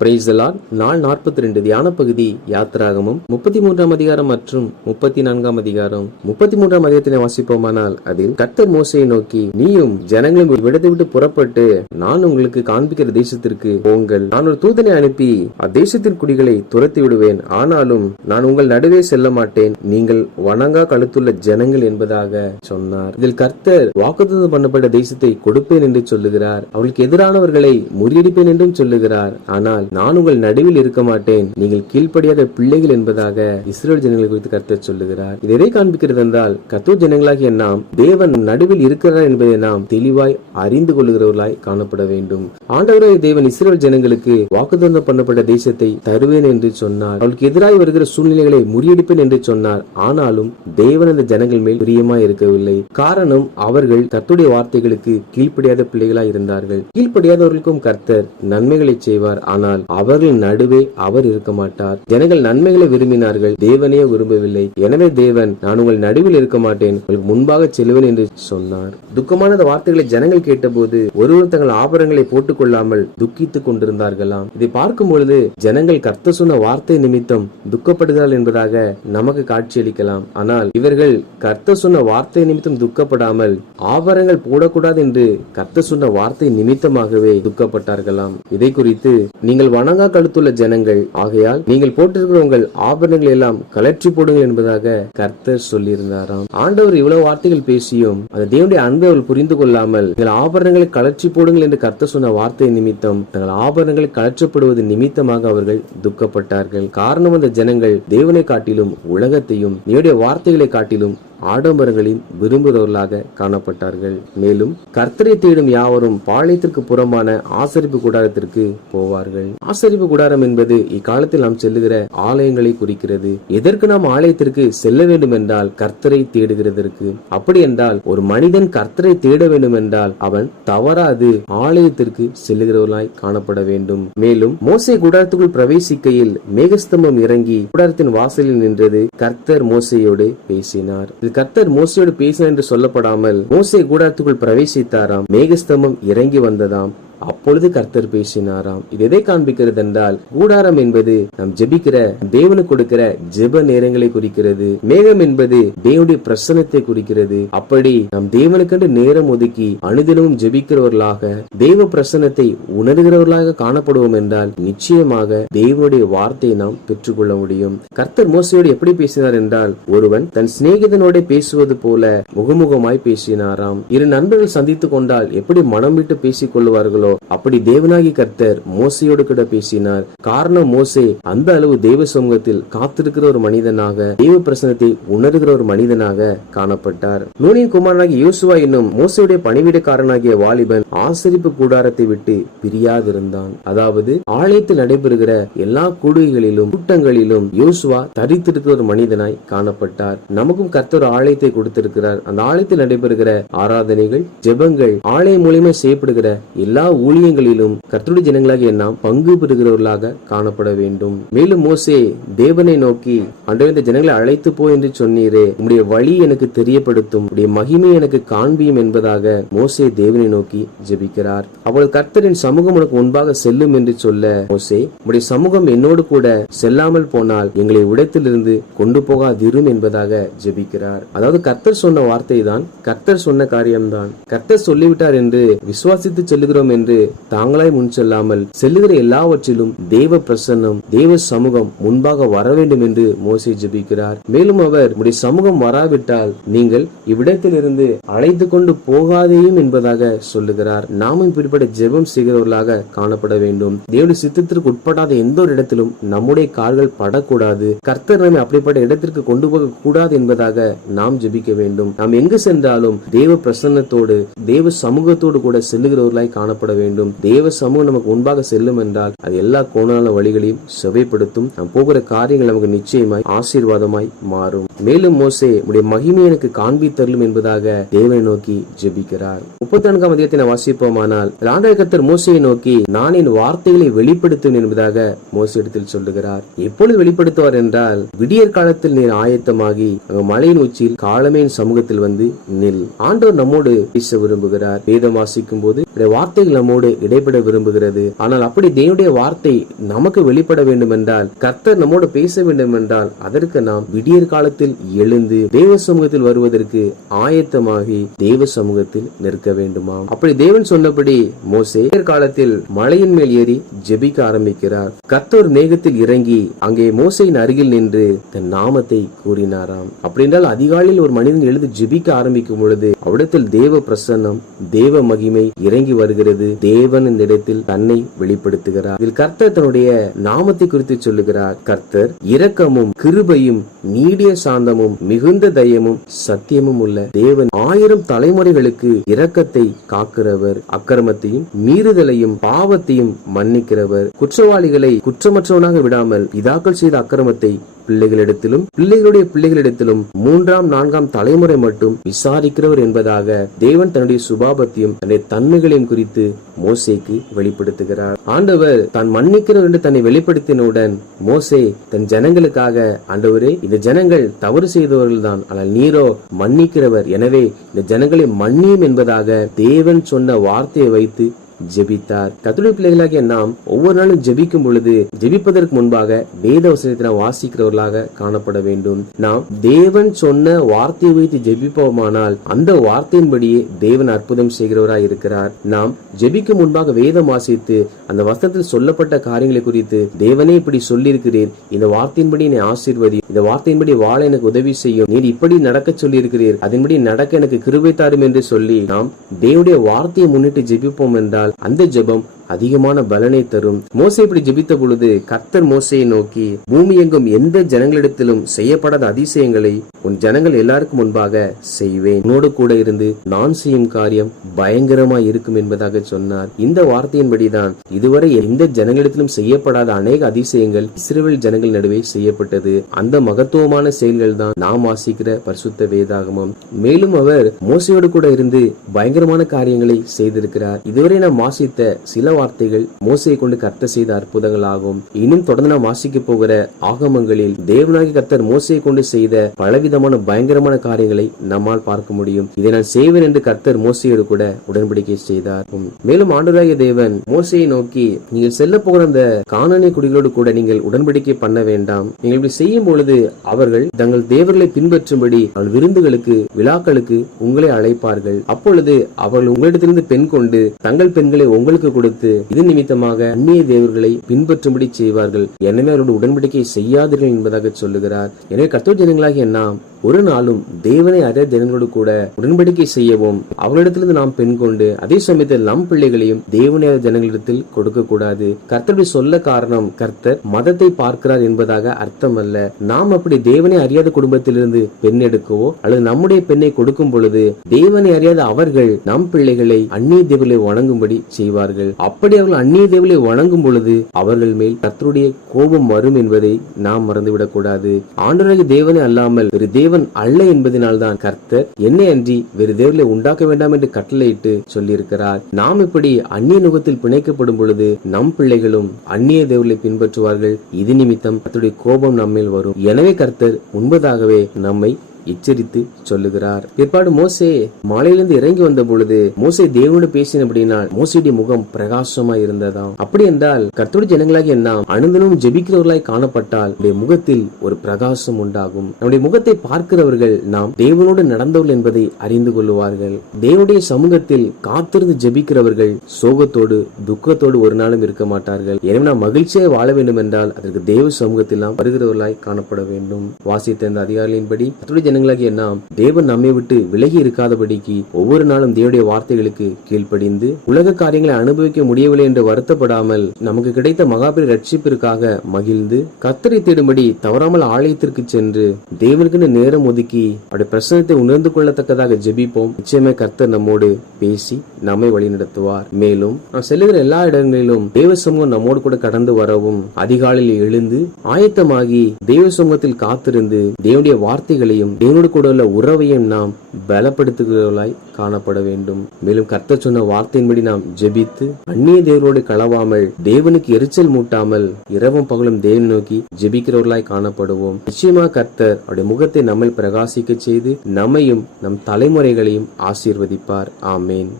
Praise the Lord. நாள் 42 தியான பகுதி யாத்திராகமம் 33ஆம் அதிகாரம் மற்றும் 34ஆம் அதிகாரம். 33ஆம் அதிகாரத்தினை வாசிப்போமானால், அதில் கர்த்தர் மோசேயை நோக்கி, நீயும் ஜனங்களும் இவ்விடத்தை விட்டு புறப்பட்டு நான் உங்களுக்கு காண்பிக்கிற தேசத்திற்கு போங்கள். நான் ஒரு தூதனை அனுப்பி அத்தேசத்தின் குடிகளை துரத்தி விடுவேன். ஆனாலும் நான் உங்கள் நடுவே செல்ல மாட்டேன். நீங்கள் வணங்கா கழுத்துள்ள ஜனங்கள் என்பதாக சொன்னார். இதில் கர்த்தர் வாக்குத்தத்தம் பண்ணப்பட்ட தேசத்தை கொடுப்பேன் என்று சொல்லுகிறார். அவர்களுக்கு எதிரானவர்களை முறியடிப்பேன் என்றும் சொல்லுகிறார். ஆனால் நான் உங்கள் நடுவில் இருக்க மாட்டேன், நீங்கள் கீழ்ப்படியாத பிள்ளைகள் என்பதாக இஸ்ரவேல் ஜனங்களை குறித்து கர்த்தர் சொல்லுகிறார். இது எதை காண்பிக்கிறது என்றால், கர்த்தர் ஜனங்களாகிய நாம் தேவன் நடுவில் இருக்கிறார் என்பதை நாம் தெளிவாய் அறிந்து கொள்ளுகிறவர்களாய் காணப்பட வேண்டும். ஆண்டவராகிய தேவன் இஸ்ரவேல் ஜனங்களுக்கு வாக்குத்தத்தம் பண்ணப்பட்ட தேசத்தை தருவேன் என்று சொன்னார். அவர்களுக்கு எதிராய் வருகிற சூழ்நிலைகளை முறியடிப்பேன் என்று சொன்னார். ஆனாலும் தேவன் அந்த ஜனங்கள் மேல் பிரியமாய் இருக்கவில்லை. காரணம், அவர்கள் கர்த்தருடைய வார்த்தைகளுக்கு கீழ்ப்படியாத பிள்ளைகளாய் இருந்தார்கள். கீழ்ப்படியாதவர்களுக்கும் கர்த்தர் நன்மைகளை செய்வார். ஆனால் அவர்கள் நடுவே அவர் இருக்க மாட்டார். ஜனங்கள் நன்மைகளை விரும்பினார்கள், தேவனே விரும்பவில்லை. எனவே தேவன், நான் உங்கள் நடுவில் இருக்க மாட்டேன், உங்களுக்கு முன்பாக செல்வேன் என்று சொன்னார். துக்கமான வார்த்தைகளை ஜனங்கள் கேட்டபோது ஒருவர் தங்கள் ஆபரணங்களை போட்டுக் கொள்ளாமல் துக்கித்துக் கொண்டிருந்தார்களாம். இதை பார்க்கும் பொழுது ஜனங்கள் கர்த்தர் சொன்ன வார்த்தை நிமித்தம் துக்கப்படுகிறார்கள் என்பதாக நமக்கு காட்சியளிக்கலாம். ஆனால் இவர்கள் கர்த்தர் சொன்ன வார்த்தை நிமித்தம் துக்கப்படாமல் ஆபரணங்கள் போடக்கூடாது என்று கர்த்தர் சொன்ன வார்த்தை நிமித்தமாகவே துக்கப்பட்டார்களாம். இதை குறித்து, நீங்கள் வணங்கா கழுத்துள்ள ஜனங்கள் ஆகையால் நீங்கள் போட்டிருக்கிற உங்கள் ஆபரணங்கள் எல்லாம் கலற்றி போடுங்கள் என்பதாக கர்த்தர் சொல்லியிருந்தாராம். ஆண்டவர் இவ்வளவு வார்த்தைகள் பேசியும் அந்த தேவனுடைய அன்பை அவர்கள் புரிந்து கொள்ளாமல், நீங்கள் ஆபரணங்களை கலற்றி போடுங்கள் என்று கர்த்தர் சொன்ன வார்த்தை நிமித்தம் தங்கள் ஆபரணங்களை கலற்றப்படுவது நிமித்தமாக அவர்கள் துக்கப்பட்டார்கள். காரணம், அந்த ஜனங்கள் தேவனை காட்டிலும் உலகத்தையும் நீடைய வார்த்தைகளை காட்டிலும் ஆடம்பரங்களின் விரும்புகிறவர்களாக காணப்பட்டார்கள். மேலும் கர்த்தரை தேடும் யாவரும் பாளையத்திற்கு புறம்பான ஆசரிப்பு கூடாரத்திற்கு போவார்கள். ஆசரிப்பு கூடாரம் என்பது இக்காலத்தில் நாம் செல்லுகிற ஆலயங்களை குறிக்கிறது. எதற்கு நாம் ஆலயத்திற்கு செல்ல வேண்டும் என்றால், கர்த்தரை தேடுகிறதற்கு. அப்படி என்றால் ஒரு மனிதன் கர்த்தரை தேட வேண்டும் என்றால் அவன் தவறாது ஆலயத்திற்கு செல்லுகிறவர்களாய் காணப்பட வேண்டும். மேலும் மோசே கூடாரத்துக்குள் பிரவேசிக்கையில் மேகஸ்தம்பம் இறங்கி கூடாரத்தின் வாசலில் நின்றது. கர்த்தர் மோசேயோடு பேசினார். கர்த்தர் மோசையோடு பேசினார் என்று சொல்லப்படாமல், மோசே கூடாரத்துக்குள் பிரவேசித்தாராம், மேகஸ்தம்பம் இறங்கி வந்ததாம், அப்பொழுது கர்த்தர் பேசினாராம். இது எதை காண்பிக்கிறது என்றால், கூடாரம் என்பது நாம் ஜெபிக்கிற தேவனுக்கு கொடுக்கிற ஜெப நேரங்களை குறிக்கிறது. மேகம் என்பது தேவனுடைய பிரசன்னத்தை குறிக்கிறது. அப்படி நாம் தேவனுக்கென்று நேரம் ஒதுக்கி அனுதினமும் ஜெபிக்கிறவர்களாக தேவ பிரசன்னத்தை உணர்கிறவர்களாக காணப்படுவோம் என்றால் நிச்சயமாக தேவனுடைய வார்த்தையை நாம் பெற்றுக்கொள்ள முடியும். கர்த்தர் மோசையோடு எப்படி பேசினார் என்றால், ஒருவன் தன் சிநேகிதனோட பேசுவது போல முகமுகமாய் பேசினாராம். இரு நண்பர்கள் சந்தித்துக் கொண்டால் எப்படி மனம் விட்டு பேசிக் கொள்வார்களோ அப்படி தேவனாகி கர்த்தர் மோசையோடு கூட பேசினார். காரணம், மோசே அந்த அளவு தேவ சமூகத்தில் காத்திருக்கிற ஒரு மனிதனாக, தேவ பிரசனத்தை உணர்கிற ஒரு மனிதனாக காணப்பட்டார். நூனின் குமாரனாகிய யோசுவா என்னும் மோசையுடைய பணிவிடைக்காரனாகிய வாலிபன் ஆசரிப்பு கூடாரத்தை விட்டு பிரியாதிருந்தான். அதாவது ஆலயத்தில் நடைபெறுகிற எல்லா கூடுகைகளிலும் கூட்டங்களிலும் யோசுவா தரித்திருக்கிற ஒரு மனிதனாய் காணப்பட்டார். நமக்கும் கர்த்தர் ஆலயத்தை கொடுத்திருக்கிறார். அந்த ஆலயத்தில் நடைபெறுகிற ஆராதனைகள், ஜெபங்கள், ஆலயம் மூலியமா செய்யப்படுகிற எல்லா ஊழியங்களிலும் கர்த்தருடைய ஜனங்களாகிய நாம் பங்கு பெறுகிறவர்களாக காணப்பட வேண்டும். மேலும் மோசே தேவனை நோக்கி, ஆண்டவரே, இந்த ஜனங்களை அழைத்து போ என்று சொன்னீரே, உம்முடைய வழி எனக்கு தெரியப்படுத்தும், உம்முடைய மகிமை எனக்கு காண்பியும் என்பதாக மோசே தேவனை நோக்கி ஜெபிக்கிறார். அவள் கர்த்தரின் சமூகம் உனக்கு முன்பாக செல்லும் என்று சொல்ல, மோசே, உம்முடைய சமூகம் என்னோடு கூட செல்லாமல் போனால் எங்களை இடத்திலிருந்து கொண்டு போகாதிரும் என்பதாக ஜெபிக்கிறார். அதாவது கர்த்தர் சொன்ன வார்த்தை தான், கர்த்தர் சொன்ன காரியம்தான். கர்த்தர் சொல்லிவிட்டார் என்று விசுவாசித்து சொல்லுகிறோம் என்று தாங்களாய் முன் செல்லாமல், செல்லுகிற எல்லாவற்றிலும் தேவ பிரசன்னம், தேவ சமூகம் முன்பாக வர வேண்டும் என்று மோசே ஜெபிக்கிறார். மேலும் அவர், உம்முடைய சமூகம் வராவிட்டால் நீங்கள் இவ்விடத்திலிருந்து அழைத்து கொண்டு போகாதேயும் என்பதாக சொல்லுகிறார். நாமும் இப்படிப்பட்ட ஜெபம் செய்கிறவர்களாக காணப்பட வேண்டும். தேவனுடைய சித்தத்திற்கு உட்படாத எந்த ஒரு இடத்திலும் நம்முடைய கால்கள் படக்கூடாது. கர்த்தர் நம்மை அப்படிப்பட்ட இடத்திற்கு கொண்டு போக கூடாது என்பதாக நாம் ஜெபிக்க வேண்டும். நாம் எங்கு சென்றாலும் தேவ பிரசன்னத்தோடு, தேவ சமூகத்தோடு கூட செல்லுகிறவர்களாய் காணப்பட வேண்டும். தேவ சமூகம் நமக்கு முன்பாக செல்லும் என்றால் அது எல்லா கோணான வழிகளையும் செவைப்படுத்தும். நாம் போகிற காரியங்கள் நமக்கு நிச்சயமாய் ஆசீர்வாதமாய் மாறும். மேலும் மோசே, உம்முடைய மகிமை எனக்கு காண்பித்தருளும் என்பதாக தேவனை நோக்கி ஜெபிக்கிறார். 34ஆம் அதிகாரத்தை வாசிப்போமானால், ஆண்டவர் கர்த்தர் மோசேயை நோக்கி, நான் என் வார்த்தைகளை வெளிப்படுத்தும் என்பதாக மோசேயிடத்தில் சொல்லுகிறார். எப்பொழுது வெளிப்படுத்துவார் என்றால், விடியற் காலத்தில் நீர் ஆயத்தமாகி மலையின் உச்சியில் காலமேன் சமூகத்தில் வந்து நில். ஆண்டவர் நம்மோடு பேச விரும்புகிறார். வேதம் வாசிக்கும் போது வார்த்தைகள் நம்மோடு இடைப்பட விரும்புகிறது. ஆனால் அப்படி தேவனுடைய வார்த்தை நமக்கு வெளிப்பட வேண்டும் என்றால், கர்த்தர் நம்மோடு பேச வேண்டும் என்றால், அதற்கு நாம் விடியற் காலத்தில் எழுந்து தேவ சமூகத்தில் வருவதற்கு ஆயத்தமாகி தேவ சமூகத்தில் நிற்க வேண்டுமாம். அப்படி தேவன் சொன்னபடி மோசே காலத்தில் மலையின் மேல் ஏறி ஜெபிக்க ஆரம்பிக்கிறார். கர்த்தர் மேகத்தில் இறங்கி அங்கே மோசேயின் அருகில் நின்று தன் நாமத்தை கூறினாராம். அப்படி என்றால் அதிகாலையில் ஒரு மனிதன் எழுந்து ஜெபிக்க ஆரம்பிக்கும் பொழுது அவ்விடத்தில் தேவ பிரசன்னம், தேவ மகிமை இறங்கி வருகிறது. தேவன் இந்த இடத்தில் தன்னை வெளிப்படுத்துகிறார். இதில் கர்த்தர் தன்னுடைய நாமத்தை குறித்து சொல்லுகிறார். கர்த்தர் இரக்கமும் கிருபையும் நீடிய சாந்தமும் மிகுந்த தயமும் சத்தியமும் உள்ள தேவன், 1000 தலைமுறைகளுக்கு இரக்கத்தை காக்கிறவர், அக்கிரமத்தையும் மீறுதலையும் பாவத்தையும் மன்னிக்கிறவர், குற்றவாளிகளை குற்றமற்றவனாக விடாமல் பிதாக்கள் செய்த அக்கிரமத்தை பிள்ளைகளிடத்திலும் பிள்ளைகளுடைய பிள்ளைகளிடத்திலும் 3ஆம் 4ஆம் தலைமுறை மட்டும் விசாரிக்கிறவர் என்பதாக தேவன் தன்னுடைய சுபாவத்தையும் தன்னுடைய தன்மைகளையும் குறித்து மோசேக்கு வெளிப்படுத்துகிறார். ஆண்டவர் தான் மன்னிக்கிறவர் என்று தன்னை வெளிப்படுத்தினவுடன் மோசே தன் ஜனங்களுக்காக, ஆண்டவரே, இந்த ஜனங்கள் தவறு செய்தவர்கள் தான், ஆனால் நீரோ மன்னிக்கிறவர், எனவே இந்த ஜனங்களை மன்னியும் என்பதாக தேவன் சொன்ன வார்த்தையை வைத்து ஜெபித்தார். கர்த்தருடைய பிள்ளைகளாகிய நாம் ஒவ்வொரு நாளும் ஜெபிக்கும் பொழுது ஜெபிப்பதற்கு முன்பாக வேத வசனத்தை நாம் வாசிக்கிறவர்களாக காணப்பட வேண்டும். நாம் தேவன் சொன்ன வார்த்தையை வைத்து ஜெபிப்போமானால் அந்த வார்த்தையின்படியே தேவன் அற்புதம் செய்கிறவராய் இருக்கிறார். நாம் ஜெபிக்கும் முன்பாக வேதம் வாசித்து அந்த வசனத்தில் சொல்லப்பட்ட காரியங்களை குறித்து, தேவனே இப்படி சொல்லியிருக்கிறீர், இந்த வார்த்தையின்படி என்னை ஆசீர்வதி, இந்த வார்த்தையின்படி வாழ எனக்கு உதவி செய்யும், நீர் இப்படி நடக்க சொல்லி இருக்கிறீர், அதன்படி நடக்க எனக்கு கிருபை தாரும் என்று சொல்லி நாம் தேவனுடைய வார்த்தையை முன்னிட்டு ஜெபிப்போம் என்றால் அந்த ஜெபம் அதிகமான பலனை தரும். மோசே இப்படி ஜெபித்த பொழுது கர்த்தர் மோசேயை நோக்கி, பூமி எங்கும் எந்த ஜனங்களிடத்திலும் செய்யப்படாத அதிசயங்களை உன் ஜனங்கள் எல்லாருக்கும் முன்பாக செய்வேன், உன்னோடு கூட இருந்து நான் செய்யும் காரியம் பயங்கரமாய் இருக்கும் என்பதாக சொன்னார். இந்த வார்த்தையின்படிதான் இதுவரை எந்த ஜனங்களிடத்திலும் செய்யப்படாத அநேக அதிசயங்கள் இஸ்ரவேல் ஜனங்கள் நடுவே செய்யப்பட்டது. அந்த மகத்துவமான செயல்கள் தான் நாம் வாசிக்கிற பரிசுத்த வேதாகமம். மேலும் அவர் மோசையோடு கூட இருந்து பயங்கரமான காரியங்களை செய்திருக்கிறார். இதுவரை நாம் வாசித்த சில வார்த்தைகள் மோசையை கொண்டு கர்த்தர் செய்த அற்புதங்கள் ஆகும். இன்னும் தொடர்ந்து நாம் வாசிக்க போகிற ஆகமங்களில் தேவனாகிய கர்த்தர் மோசையை கொண்டு செய்த பலவிதமான பயங்கரமான காரியங்களை நம்மால் பார்க்க முடியும். இதை நான் செய்வேன் என்று கர்த்தர் மோசையோடு கூட உடன்படிக்கை செய்தார். மேலும் ஆண்டவராகிய தேவன் மோசையை நோக்கி, நீங்கள் செல்ல போகிற அந்த கானானிய குடிகளோடு கூட நீங்கள் உடன்படிக்கை பண்ண வேண்டாம். நீங்கள் இப்படி செய்யும் பொழுது அவர்கள் தங்கள் தேவர்களை பின்பற்றும்படி அவள் விருந்துகளுக்கு விழாக்களுக்கு உங்களை அழைப்பார்கள். அப்பொழுது அவர்கள் உங்களிடத்திலிருந்து பெண் கொண்டு தங்கள் பெண்களை உங்களுக்கு கொடுத்து இது நிமித்தமாக அந்நிய தேவர்களை பின்பற்றும்படி செய்வார்கள். எனவே அவரோட உடன்படிக்கை செய்யாதீர்கள் என்பதாக சொல்லுகிறார். எனவே கர்த்தர் ஜனங்களாகிய நாம் ஒரு நாளும் தேவனை அறிய ஜனங்களோடு கூட உடன்படிக்கை செய்யவும், அவர்களிடத்திலிருந்து நாம் பெண் கொண்டு அதே சமயத்தில் நம் பிள்ளைகளையும் தேவனைய ஜனங்களிடத்தில் கொடுக்க கூடாது. கர்த்தருடைய சொல்ல காரணம் கர்த்தர் மதத்தை பார்க்கிறார் என்பதாக அர்த்தம் அல்ல. நாம் அப்படி தேவனை அறியாத குடும்பத்திலிருந்து பெண் எடுக்கவோ அல்லது நம்முடைய பெண்ணை கொடுக்கும் பொழுது தேவனை அறியாத அவர்கள் நம் பிள்ளைகளை அந்நிய தேவர்களை வணங்கும்படி செய்வார்கள். அப்படி அவர்கள் அந்நிய தேவர்களை வணங்கும் பொழுது அவர்கள் மேல் கர்த்தருடைய கோபம் வரும் என்பதை நாம் மறந்துவிடக் கூடாது. ஆண்டவராகிய தேவனை அல்லாமல் வேறு தேவன் அல்ல என்பதனால்தான் கர்த்தர் என்னை அன்றி வேறு தேவர்களை உண்டாக்க வேண்டாம் என்று கட்டளையிட்டு சொல்லியிருக்கிறார். நாம் இப்படி அந்நிய நுகத்தில் பிணைக்கப்படும் பொழுது நம் பிள்ளைகளும் அந்நிய தேவர்களை பின்பற்றுவார்கள். இது நிமித்தம் கர்த்தருடைய கோபம் நம்மேல் வரும். எனவே கர்த்தர் முன்பதாகவே நம்மை எச்சரித்து சொல்லுகிறார். பிற்பாடு மோசே மாலையிலிருந்து இறங்கி வந்த பொழுது மோசே தேவனோடு பேசினபடினால் மோசேயுடைய முகம் பிரகாசமாய் இருந்ததாம். அப்படி என்றால் கர்த்தருடைய ஜனங்களாகிய நாம் அனுதினமும் ஜெபிக்கிறவர்களாய் காணப்பட்டால் முகத்தில் ஒரு பிரகாசம் உண்டாகும். நம்முடைய முகத்தை பார்க்கிறவர்கள் நாம் தேவனோடு நடந்தவர்கள் என்பதை அறிந்து கொள்வார்கள். தேவனுடைய சமூகத்தில் காத்திருந்து ஜெபிக்கிறவர்கள் சோகத்தோடு துக்கத்தோடு ஒரு நாளும் இருக்க மாட்டார்கள். எனவே நாம் மகிழ்ச்சியாக வாழ வேண்டும் என்றால் அதற்கு தேவ சமூகத்தில் நாம் வருகிறவர்களாய் காணப்பட வேண்டும். வாசித்த இந்த அதிகாரிகளின்படி கர்த்தருடைய ஜனங்களாகிய நாம் தேவன் நம்மை விட்டு விலகி இருக்காதபடிக்கு ஒவ்வொரு நாளும் தேவனுடைய வார்த்தைகளுக்கு கீழ்ப்படிந்து உலக காரியங்களை அனுபவிக்க முடியவில்லை என்று வருத்தப்படாமல் நமக்கு கிடைத்த மகாபெரிய ரட்சிப்பிற்காக மகிழ்ந்து கர்த்தரை தேடும்படி தவறாமல் ஆலயத்திற்கு சென்று தேவனுக்கு நேரம் ஒதுக்கி அவருடைய பிரசன்னத்தை உணர்ந்து கொள்ளத்தக்கதாக ஜெபிப்போம். நிச்சயமே கர்த்தர் நம்மோடு பேசி நம்மை வழி நடத்துவார். மேலும் நாம் செல்லுகிற எல்லா இடங்களிலும் தேவ சமூகம் நம்மோடு கூட கடந்து வரவும் அதிகாலையில் எழுந்து ஆயத்தமாகி தேவ சமூகத்தில் காத்திருந்து தேவனுடைய வார்த்தைகளையும் தேவனோடு கூட உள்ள உறவையும் நாம் பலப்படுத்துகிறவர்களாய் காணப்பட வேண்டும். மேலும் கர்த்தர் சொன்ன வார்த்தையின்படி நாம் ஜெபித்து அந்நிய தேவனோடு கலவாமல் தேவனுக்கு எரிச்சல் மூட்டாமல் இரவும் பகலும் தேவனை நோக்கி ஜெபிக்கிறவர்களாய் காணப்படுவோம். நிச்சயமா கர்த்தர் அவருடைய முகத்தை நம்மை பிரகாசிக்க செய்து நம்மையும் நம் தலைமுறைகளையும் ஆசீர்வதிப்பார். ஆமேன்.